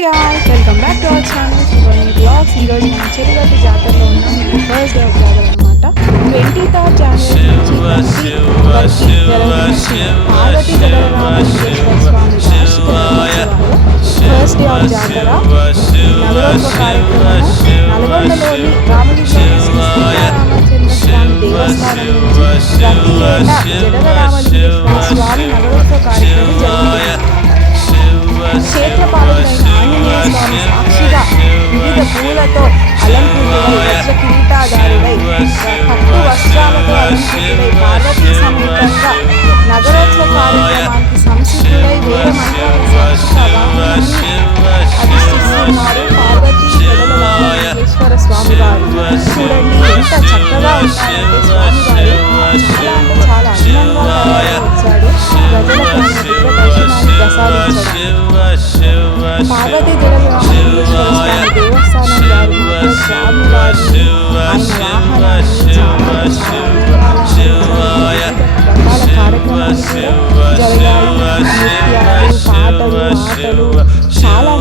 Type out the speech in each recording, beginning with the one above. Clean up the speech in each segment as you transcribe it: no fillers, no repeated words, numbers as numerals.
guys, welcome back to our channel Shivani Vlogs. ఈ రోజు మనం చెరుగట్టు జాతరలో ఉన్నాం. ఇది ఫస్ట్ డే ఆఫ్ జాతర అన్నమాట. 23rd January నుంచి వరకు జరగనున్న పార్వతీ జగన్నాథేశ్వర స్వామి ఫస్ట్ డే ఆఫ్ జాతర నగరోత్సవ కార్యక్రమం నల్గొండలోని రామలింగేశ్వర సీతారామచంద్ర స్వామి దేవస్థానం నుంచి ప్రతి ఏటా జడల రామలింగేశ్వర స్వామి నగరోత్సవ కార్యక్రమం జరుగుతుంది. క్షేత్రపాలకుడైన ఆంజనేయ స్వామి సాక్షిగా వివిధ పూలతో అలంకృతుడై వజ్ర కిరీటాధారుడై పట్టు వస్త్రాలతో అలంకృతుడై పార్వతీ సమేతంగా నగరోత్సవ కార్యక్రమానికి సంసిద్ధుడై వేద మంత్రాలను అధిష్టిస్తున్నారు పార్వతీ జగల రామలింగేశ్వర స్వామి వారు. చూడండి ఎంత చక్కగా ఉన్నారంటే స్వామివారు చాలా అందంగా వచ్చాడు. ప్రజలకు దర్శనాన్ని ప్రసాదించాడు. పార్వతీ జగల రామలింగేశ్వర స్వామి దేవస్థానం వారు స్వామి వారిని ఆయన వాహనాన్ని రకాల కార్యక్రమాలు జరిగాయి. నృత్యాలు, పాటలు, ఆటలు చాలా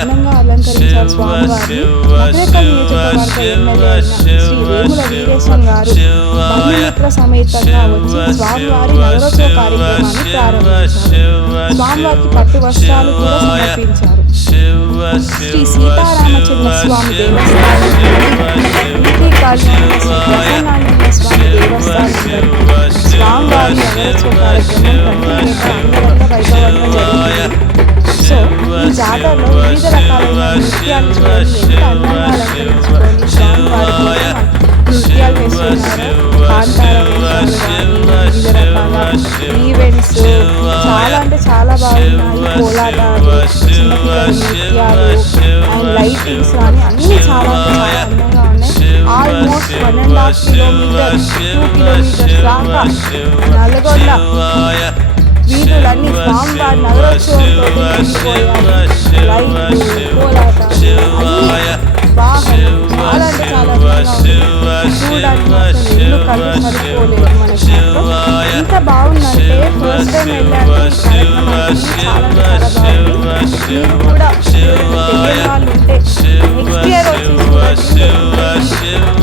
అందంగా అలంకరించారు స్వామివారిని. నగరేకల్ నియోజకవర్గ ఎమ్మెల్యే శ్రీ వేముల వీరేశం గారు బంధుమిత్ర సమేతంగా వచ్చి స్వామివారి నగరోత్సవ కార్యక్రమాన్ని ప్రారంభించారు. స్వామివారికి పట్టు వస్త్రాలు కూడా సమర్పించారు. శ్రీ సీతారామచంద్ర స్వామి దేవస్థానం ప్రసన్నాంజనేయ స్వామి దేవస్థానం స్వామివారి నగరోత్సవ కార్యక్రమం అంగరంగ వైభవంగా జరుగుతుంది. సో ఈ జాతరలో వివిధ రకాలైన నృత్యాలు చూడండి ఎంత అందంగా అలంకరించుకొని స్వామివారి నృత్యాలు వేస్తున్నారు. కాంతార వివిధ రకాల ఈవెంట్స్ చాలా బాగున్నాయి. కోలాటాలు, చిన్నపిల్లల నృత్యాలు అండ్ లైటింగ్స్ కానీ అన్నీ చాలా అందంగా ఉన్నాయి. ఆల్మోస్ట్ 1.5 కిలోమీటర్స్ 2 కిలోమీటర్స్ దాకా నల్గొండ వీధులన్నీ స్వామివారి నగరోత్సవంతో నిండిపోయాయి. లైట్లు, కోలాటాలు, వాహనం చాలా చూడడానికి ఇల్లు కళ్ళు సరిపోలేదు. మనకి ఇంత బాగుందంటే ఫస్ట్ టైం వెళ్ళాక చాలా బాగుంది. మీరు కూడా తెలియని వాళ్ళు ఉంటే నెక్స్ట్ ఇయర్ వచ్చి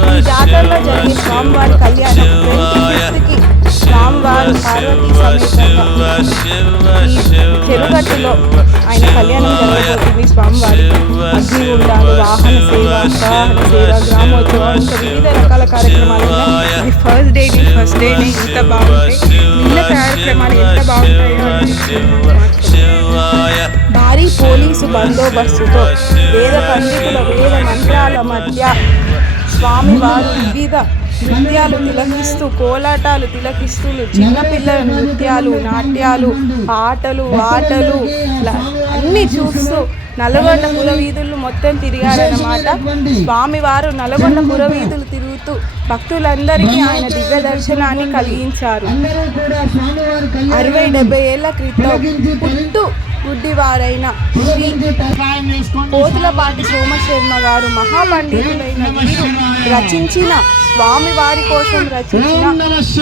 ఈ జాతరలో జరిగే స్వామివారి కళ్యాణం 25th స్వామివారి పార్వతీ సమేతంగా చెరుగట్టులో ఆయన కళ్యాణం జరగబోతుంది. స్వామివారి అగ్నిగుండాలు, వాహన సేవ, గ్రామోత్సవం, వివిధ రకాల కార్యక్రమాలు ఉన్నాయి. ఇది ఫస్ట్ డే ఇంత బాగుంటాయి. మిగిలిన కార్యక్రమాలు ఎంత బాగుంటాయో భారీ పోలీసు బందోబస్తుతో వేద పండితుల వేద మంత్రాల మధ్య స్వామివారు వివిధ నృత్యాలు తిలకిస్తూ, కోలాటాలు తిలకిస్తూ, చిన్నపిల్లల నృత్యాలు, నాట్యాలు, పాటలు, ఆటలు అన్నీ చూస్తూ నల్గొండ పురవీధులు మొత్తం తిరిగారన్నమాట. స్వామివారు నల్గొండ పురవీధులు తిరుగుతూ భక్తులందరికీ ఆయన దివ్య దర్శనాన్ని కలిగించారు. 60-70 ఏళ్ల క్రితం గుడ్డివారైన శ్రీ పోతులపాటి సోమశర్మ గారు మహాపండితులైన వీరు రచించిన స్వామివారి కోసం రచించిన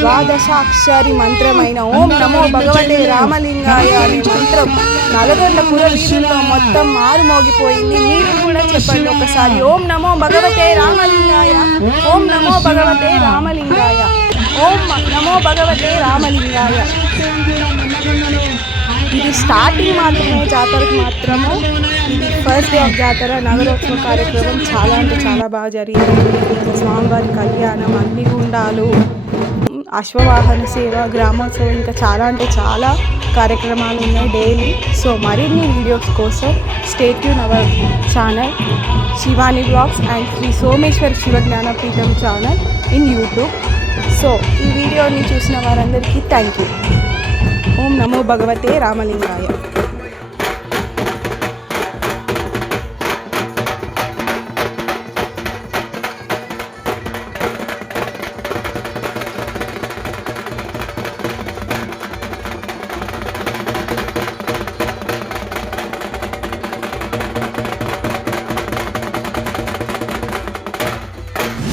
ద్వాదశాక్షరి మంత్రమైన ఓం నమో భగవతే రామలింగాయ అనే మంత్రం నల్గొండ పురవీధుల్లో మొత్తం మారుమోగిపోయింది. మీరు కూడా చెప్పండి ఒకసారి, ఓం నమో భగవతే రామలింగాయ, ఓం నమో భగవతే రామలింగాయ, ఓం నమో భగవతే రామలింగాయ. ఇది స్టార్టింగ్ మాత్రమే, జాతరకు మాత్రము. ఇది ఫస్ట్ డే ఆఫ్ జాతర నగరోత్సవ కార్యక్రమం చాలా బాగా జరిగింది. స్వామివారి కళ్యాణం, అగ్నిగుండాలు, అశ్వవాహన సేవ, గ్రామోత్సవం, ఇంకా చాలా కార్యక్రమాలు ఉన్నాయి డైలీ. సో మరిన్ని వీడియోస్ కోసం stay tune our channel Shivani blogs and Sri Someshwara Shiva Jnanapeetham channel in YouTube. So ఈ వీడియోని చూసిన వారందరికీ థ్యాంక్ యూ. ఓం నమో భగవతే రామలింగాయ.